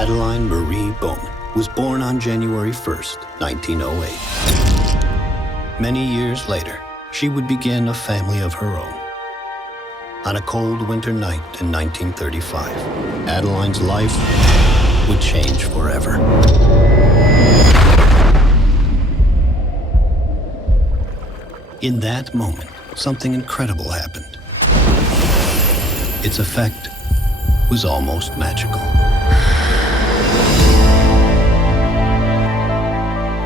Adaline Marie Bowman was born on January 1st, 1908. Many years later, she would begin a family of her own. On a cold winter night in 1935, Adaline's life would change forever. In that moment, something incredible happened. Its effect was almost magical.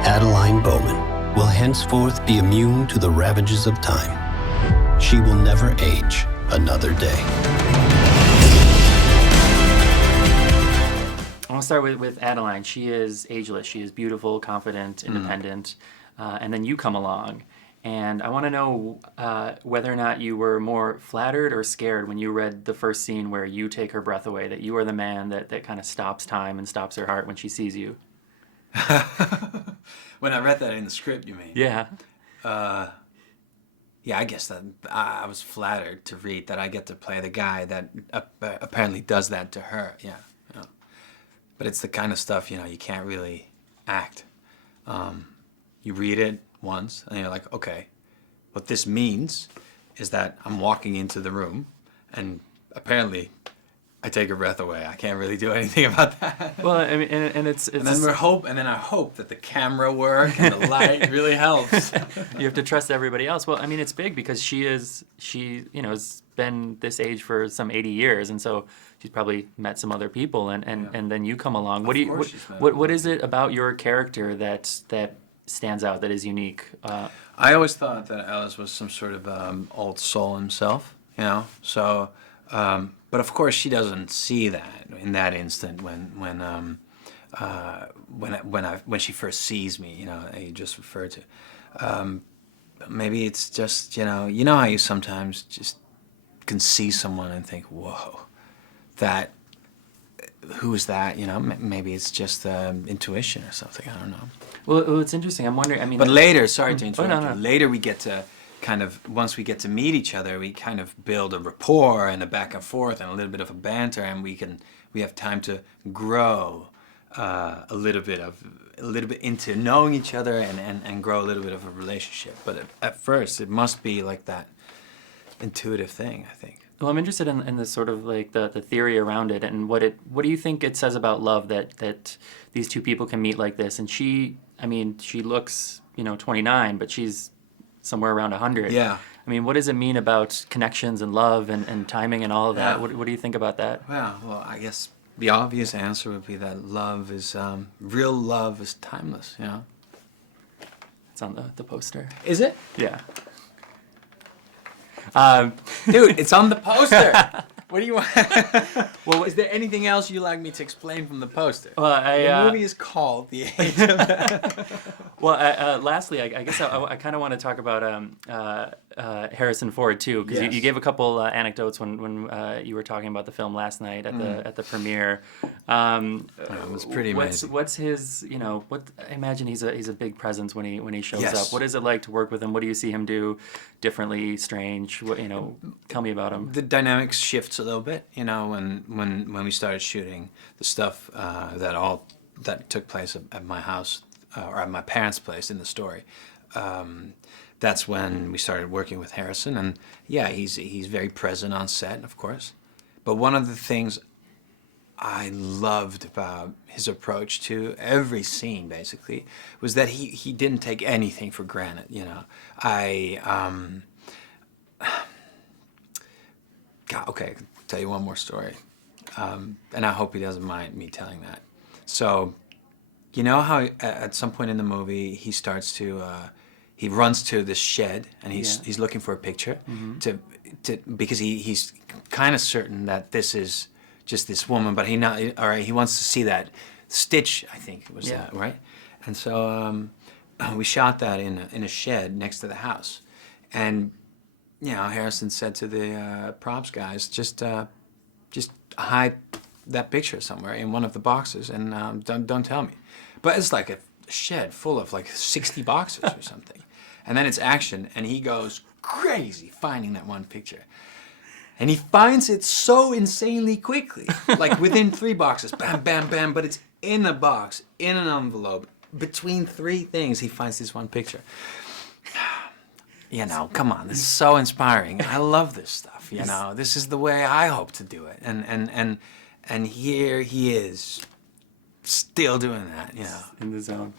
Adeline Bowman will henceforth be immune to the ravages of time. She will never age another day. I want to start with Adeline. She is ageless. She is beautiful, confident, independent. And then you come along. And I want to know whether or not you were more flattered or scared when you read the first scene where you take her breath away, that you are the man that kind of stops time and stops her heart when she sees you. When I read that in the script, you mean? Yeah. Yeah, I guess that I was flattered to read that I get to play the guy that apparently does that to her. Yeah. But it's the kind of stuff, you can't really act. You read it once and you're like, okay, what this means is that I'm walking into the room and apparently I take her breath away. I can't really do anything about that. Well, I mean, and it's and then I hope that the camera work and the light really helps. You have to trust everybody else. Well, I mean, it's big because she has been this age for some 80 years, and so she's probably met some other people, and then you come along. What is it about your character that stands out, that is unique? I always thought that Ellis was some sort of old soul himself, So, but of course, she doesn't see that in that instant when she first sees me. You just referred to. Maybe it's just how you sometimes just can see someone and think, whoa, who is that? Maybe it's just intuition or something. I don't know. Well, it's interesting. I'm wondering. I mean, but later, sorry to interrupt. No. Later, we get to once we get to meet each other, we kind of build a rapport and a back and forth and a little bit of a banter, and we have time to grow a little bit into knowing each other and grow a little bit of a relationship. But at first, it must be like that intuitive thing, I think. Well, I'm interested in the sort of like the theory around it, and what do you think it says about love that these two people can meet like this? And she looks 29, but she's somewhere around 100. Yeah. I mean, what does it mean about connections and love and timing and all of that? What do you think about that? Well, I guess the obvious answer would be that love is real love is timeless. It's on the poster. Is it? Yeah. Dude, it's on the poster. What do you want? Well, is there anything else you'd like me to explain from the poster? Well, the movie is called The Age of Adaline. Well, lastly, I guess I kind of want to talk about Harrison Ford too, because you gave a couple anecdotes when you were talking about the film last night at the premiere. It was pretty amazing. What's his? I imagine he's a big presence when he shows up. What is it like to work with him? What do you see him do differently, strange? Tell me about him. The dynamics shifts a little bit, when we started shooting the stuff that took place at my house or at my parents' place in the story. That's when we started working with Harrison, and he's very present on set, of course. But one of the things I loved about his approach to every scene, basically, was that he didn't take anything for granted. Okay, I can tell you one more story, and I hope he doesn't mind me telling that. So, how at some point in the movie he starts to he runs to this shed and he's looking for a picture because he's kind of certain that this is just this woman, but he wants to see that stitch, I think it was that, right? And so we shot that in a shed next to the house, and Harrison said to the props guys, just hide that picture somewhere in one of the boxes and don't tell me. But it's like a shed full of like 60 boxes or something. And then it's action, and he goes crazy finding that one picture. And he finds it so insanely quickly. Like within 3 boxes. Bam, bam, bam. But it's in a box, in an envelope. Between 3 things, he finds this one picture. You know, come on. This is so inspiring. I love this stuff, you know. This is the way I hope to do it. And here he is, still doing that, you know. In the zone.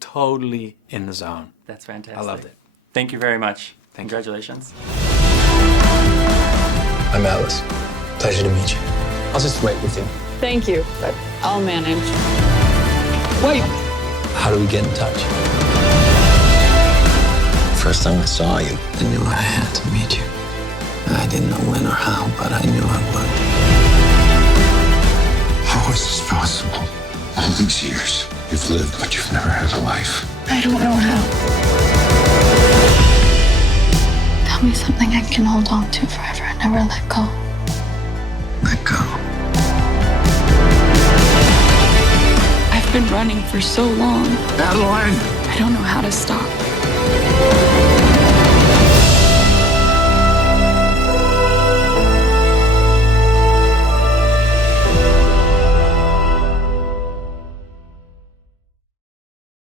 Totally in the zone. That's fantastic. I loved it. Thank you very much. Thank you. Congratulations. I'm Alice. Pleasure to meet you. I'll just wait with you. Thank you, but I'll manage. Wait! How do we get in touch? First time I saw you, I knew I had to meet you. I didn't know when or how, but I knew I would. How is this possible? All these years, you've lived, but you've never had a life. I don't know how. Tell me something I can hold on to forever and never let go. Let go. I've been running for so long. Adaline! I don't know how to stop.